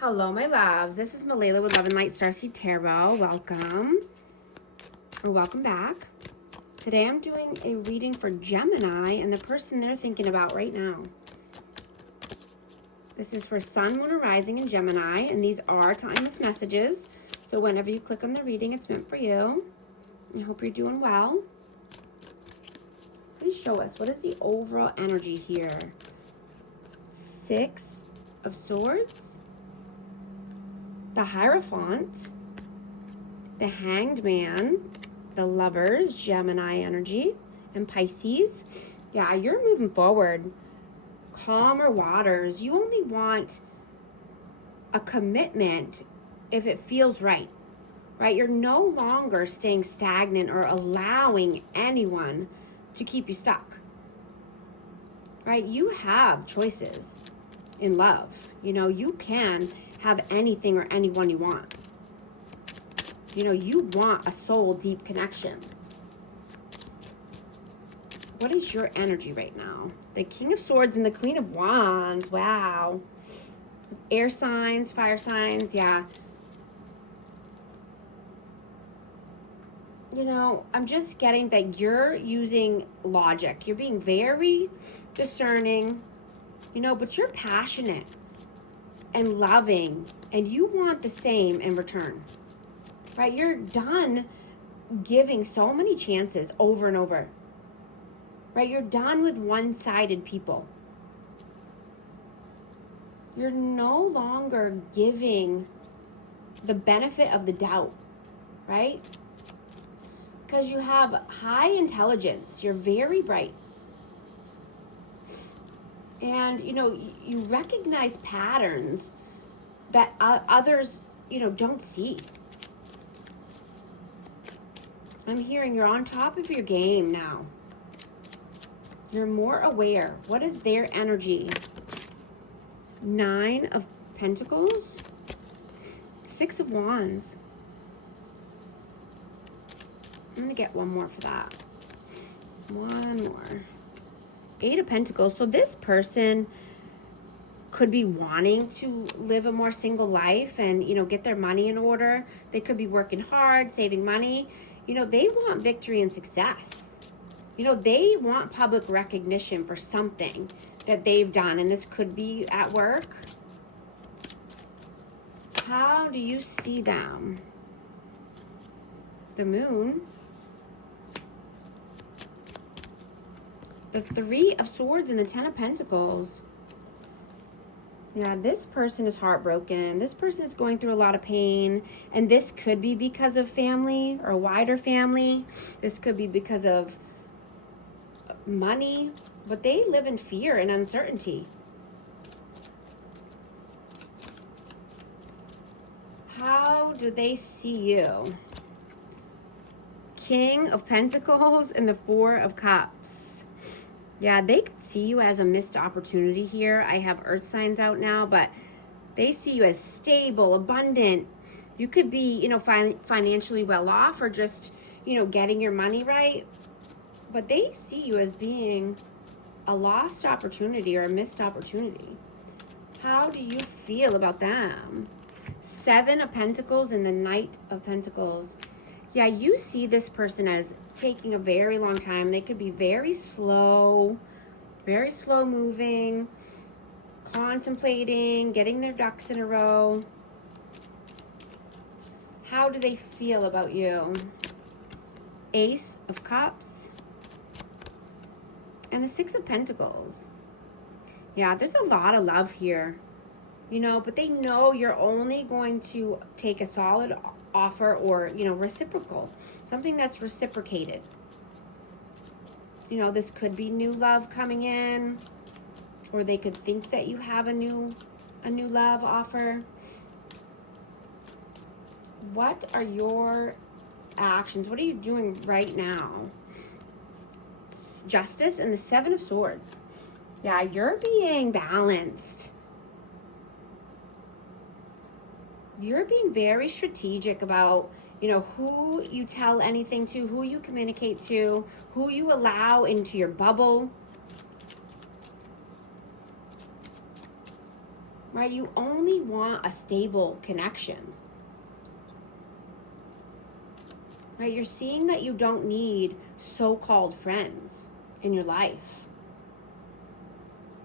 Hello, my loves. This is Malayla with Love and Light Starseed Tarot. Welcome, or welcome back. Today I'm doing a reading for Gemini and the person they're thinking about right now. This is for Sun, Moon, or Rising in Gemini, and these are timeless messages. So whenever you click on the reading, it's meant for you. I hope you're doing well. Please show us, what is the overall energy here? Six of Swords, the Hierophant, the Hanged Man, the Lovers, Gemini energy, and Pisces. Yeah, you're moving forward. Calmer waters. You only want a commitment if it feels right, right? You're no longer staying stagnant or allowing anyone to keep you stuck, right? You have choices in love. You know, you can have anything or anyone you want. You know, you want a soul deep connection. What is your energy right now? The King of Swords and the Queen of Wands. Wow. Air signs, fire signs, yeah. You know, I'm just getting that you're using logic. You're being very discerning, you know, but you're passionate and loving, and you want the same in return, right? You're done giving so many chances over and over, right? You're done with one-sided people. You're no longer giving the benefit of the doubt, right? Because you have high intelligence. You're very bright. And, you know, you recognize patterns that others, you know, don't see. I'm hearing you're on top of your game now. You're more aware. What is their energy? 9 of Pentacles. 6 of Wands. I'm going to get one more for that. One more. 8 of Pentacles. So this person could be wanting to live a more single life and, you know, get their money in order. They could be working hard, saving money. You know, they want victory and success. You know, they want public recognition for something that they've done. And this could be at work. How do you see them? The Moon. The 3 of Swords and the 10 of Pentacles. Yeah, this person is heartbroken. This person is going through a lot of pain. And this could be because of family or a wider family. This could be because of money. But they live in fear and uncertainty. How do they see you? King of Pentacles and the 4 of Cups. Yeah, they could see you as a missed opportunity here. I have earth signs out now, but they see you as stable, abundant. You could be, you know, financially well off or just, you know, getting your money right. But they see you as being a lost opportunity or a missed opportunity. How do you feel about them? 7 of Pentacles and the Knight of Pentacles. Yeah, you see this person as taking a very long time. They could be very slow moving, contemplating, getting their ducks in a row. How do they feel about you? Ace of Cups and the 6 of Pentacles. Yeah, there's a lot of love here, you know, but they know you're only going to take a solid offer or, you know, reciprocal, something that's reciprocated. You know, this could be new love coming in, or they could think that you have a new love offer. What are your actions? What are you doing right now? Justice and the 7 of Swords. Yeah, you're being balanced. You're being very strategic about, you know, who you tell anything to, who you communicate to, who you allow into your bubble. right? You only want a stable connection, right? You're seeing that you don't need so-called friends in your life,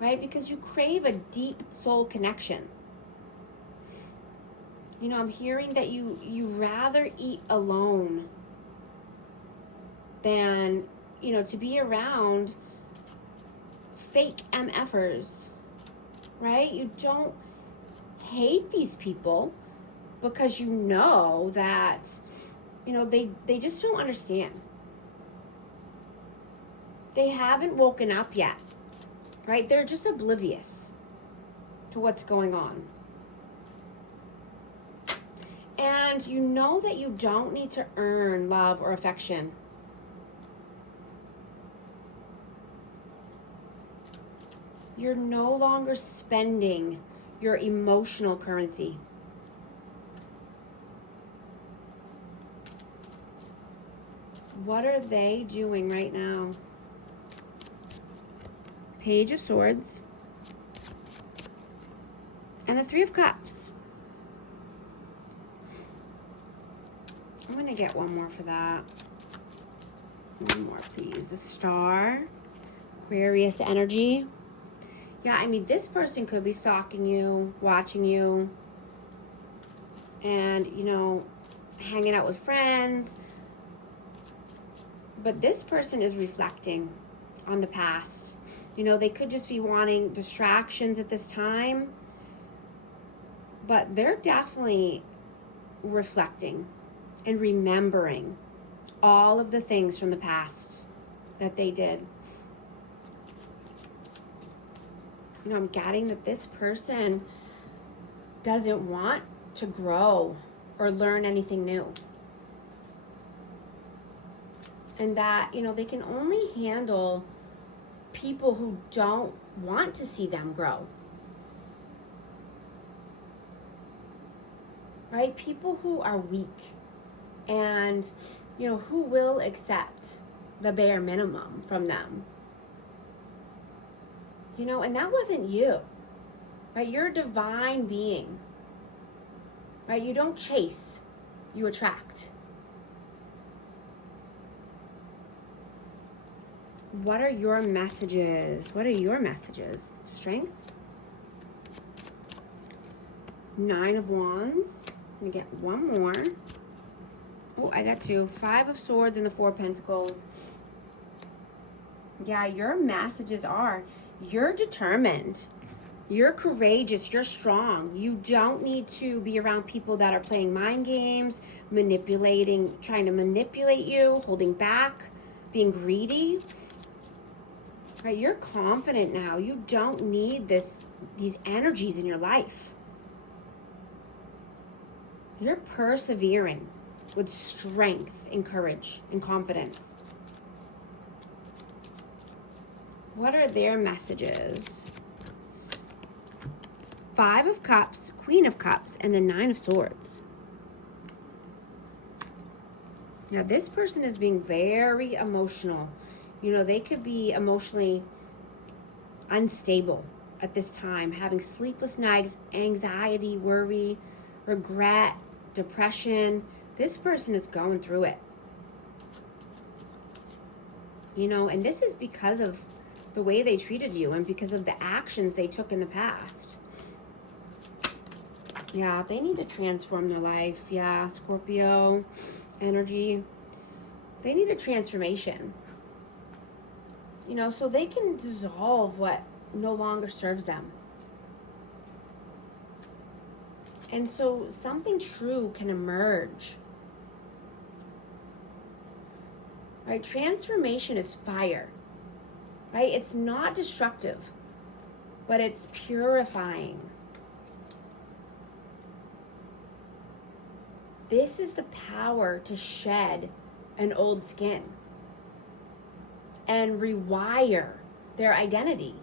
right? Because you crave a deep soul connection. You know, I'm hearing that you rather eat alone than, you know, to be around fake MFers, right? You don't hate these people because you know that, you know, they just don't understand. They haven't woken up yet, right? They're just oblivious to what's going on. And you know that you don't need to earn love or affection. You're no longer spending your emotional currency. What are they doing right now? Page of Swords and the Three of Cups. I'm going to get one more for that. One more, please. The Star, Aquarius energy. Yeah, I mean, this person could be stalking you, watching you, and, you know, hanging out with friends. But this person is reflecting on the past. You know, they could just be wanting distractions at this time, but they're definitely reflecting and remembering all of the things from the past that they did. You know, I'm getting that this person doesn't want to grow or learn anything new. And that, you know, they can only handle people who don't want to see them grow. Right? People who are weak and, you know, who will accept the bare minimum from them. You know, and that wasn't you, right? You're a divine being, right? You don't chase, you attract. What are your messages? What are your messages? Strength. 9 of Wands. I'm gonna get one more. Oh, I got 2. 5 of Swords and the 4 of Pentacles. Yeah, your messages are, you're determined. You're courageous. You're strong. You don't need to be around people that are playing mind games, manipulating, trying to manipulate you, holding back, being greedy. Right? You're confident now. You don't need these energies in your life. You're persevering with strength and courage and confidence. What are their messages? 5 of Cups, Queen of Cups, and the 9 of Swords. Now, this person is being very emotional. You know, they could be emotionally unstable at this time, having sleepless nights, anxiety, worry, regret, depression. This person is going through it. You know, and this is because of the way they treated you and because of the actions they took in the past. Yeah, they need to transform their life. Yeah, Scorpio energy. They need a transformation. You know, so they can dissolve what no longer serves them. And so something true can emerge. Right? Transformation is fire. Right? It's not destructive, but it's purifying. This is the power to shed an old skin and rewire their identity.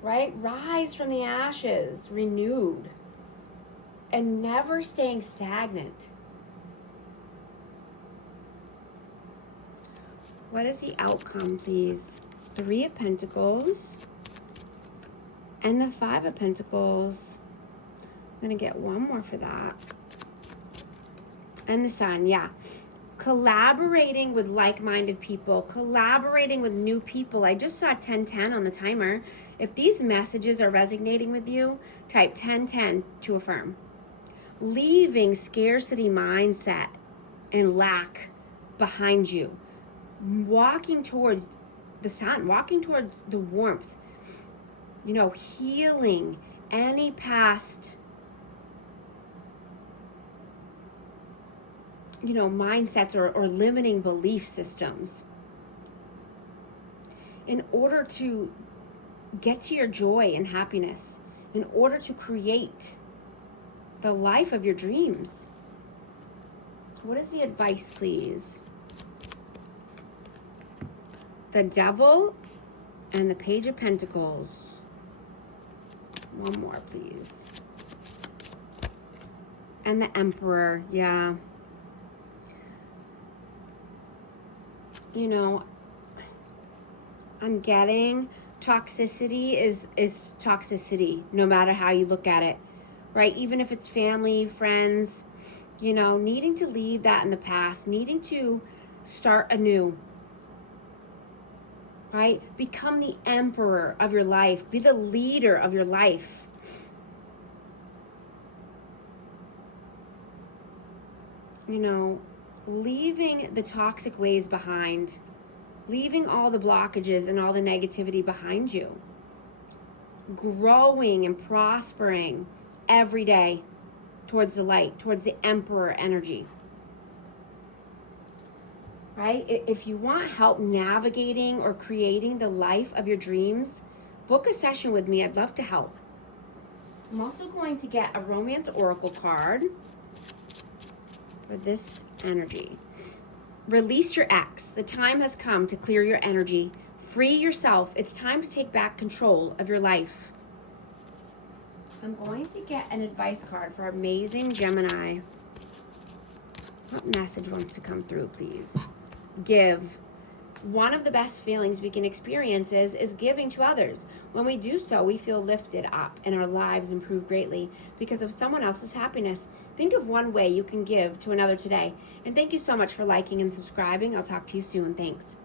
Right? Rise from the ashes, renewed, and never staying stagnant. What is the outcome, please? 3 of Pentacles, And the Five of Pentacles. I'm going to get one more for that. And the Sun, yeah. Collaborating with like-minded people, collaborating with new people. I just saw 1010 on the timer. If these messages are resonating with you, type 1010 to affirm. Leaving scarcity mindset and lack behind you. Walking towards the sun, walking towards the warmth. You know, healing any past, you know, mindsets or limiting belief systems in order to get to your joy and happiness, in order to create the life of your dreams. What is the advice, please? The Devil and the Page of Pentacles. One more, please. And the Emperor, yeah. You know, I'm getting toxicity is toxicity, no matter how you look at it, right? Even if it's family, friends, you know, needing to leave that in the past, needing to start anew, right? Become the emperor of your life. Be the leader of your life. You know, leaving the toxic ways behind, leaving all the blockages and all the negativity behind you, growing and prospering every day towards the light, towards the emperor energy, right? If you want help navigating or creating the life of your dreams, book a session with me. I'd love to help. I'm also going to get a romance oracle card for this energy. Release your ex. The time has come to clear your energy. Free yourself. It's time to take back control of your life. I'm going to get an advice card for amazing Gemini. What message wants to come through, please? Give. One of the best feelings we can experience is giving to others. When we do so, we feel lifted up and our lives improve greatly because of someone else's happiness. Think of one way you can give to another today. And thank you so much for liking and subscribing. I'll talk to you soon. Thanks.